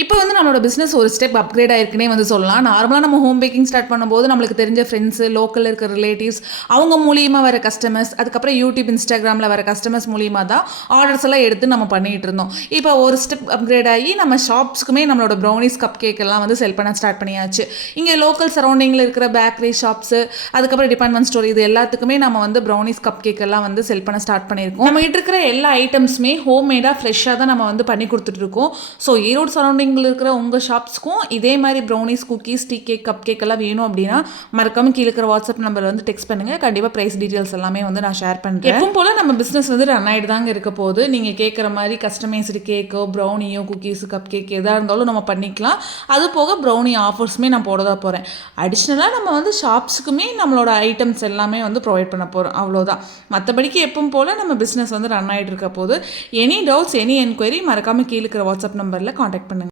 இப்போ வந்து நம்மளோட பிஸ்னஸ் ஒரு ஸ்டெப் அப்கிரேட் ஆயிருக்குனே வந்து சொல்லலாம். நார்மலா நம்ம ஹோம் பேக்கிங் ஸ்டார்ட் பண்ணும்போது நம்மளுக்கு தெரிஞ்ச ஃப்ரெண்ட்ஸு, லோக்கல்ல இருக்கிற ரிலேட்டிவ்ஸ் அவங்க மூலியமா வர கஸ்டமர்ஸ், அதுக்கப்புறம் யூடியூப், இன்ஸ்டாகிராமில் வர கஸ்டமர்ஸ் மூலியமா தான் ஆர்டர்ஸ் எல்லாம் எடுத்து நம்ம பண்ணிட்டு இருந்தோம். இப்போ ஒரு ஸ்டெப் அப்கிரேட் ஆகி நம்ம ஷாப்ஸ்க்குமே நம்மளோட ப்ரௌனிஸ், கப் கேக் எல்லாம் வந்து செல் பண்ண ஸ்டார்ட் பண்ணியாச்சு. இங்கே லோக்கல் சரௌண்டிங்கில் இருக்கிற பேக்கரி ஷாப்ஸு, அதுக்கப்புறம் டிபார்ட்மெண்ட் ஸ்டோர் இது எல்லாத்துக்குமே நம்ம வந்து ப்ரௌனிஸ், கப் கேக் எல்லாம் வந்து செல் பண்ண ஸ்டார்ட் பண்ணியிருக்கோம். நம்ம கிட்ட இருக்கிற எல்லா ஐட்டம்ஸுமே ஹோம் மேடாக ஃப்ரெஷ்ஷாக தான் நம்ம வந்து பண்ணி கொடுத்துட்டு இருக்கோம். ஸோ ஈரோடு சரௌண்டிங் இருக்கிற உங்கள் ஷாப்ஸ்க்கும் இதே மாதிரி brownies, cookies, tea cake, cup cake எல்லாம் வேணும் அப்படின்னா மறக்காம கீழே இருக்கிற வாட்ஸ்அப் நம்பர் வந்து டெக்ஸ்ட் பண்ணுங்க. கண்டிப்பாக ப்ரைஸ் டீட்டெயில்ஸ் எல்லாமே வந்து நான் ஷேர் பண்ணுறேன். எப்பவும் போல நம்ம பிஸ்னஸ் வந்து ரன் ஆகிட்டு தாங்க இருக்க போது. நீங்கள் கேட்குற மாதிரி கஸ்டமைஸ்டு கேக்கோ, ப்ரௌனியோ, குக்கீஸ், கப் கேக் எதாக இருந்தாலும் நம்ம பண்ணிக்கலாம். அது போக ப்ரௌனி ஆஃபர்ஸுமே நான் போட தான் போகிறேன். அடிஷ்னலாக நம்ம வந்து ஷாப்ஸுக்குமே நம்மளோட ஐட்டம்ஸ் எல்லாமே வந்து ப்ரொவைட் பண்ண போகிறோம். அவ்வளோதான். மற்றபடிக்கு எப்பவும் போல் நம்ம பிஸ்னஸ் வந்து ரன் ஆகிட்டு இருக்க போது. எனி டவுட்ஸ், எனி என்கொயரி மறக்காமல் கீழே இருக்கிற வாட்ஸ்அப் நம்பரில் காண்டாக்ட் பண்ணுங்கள்.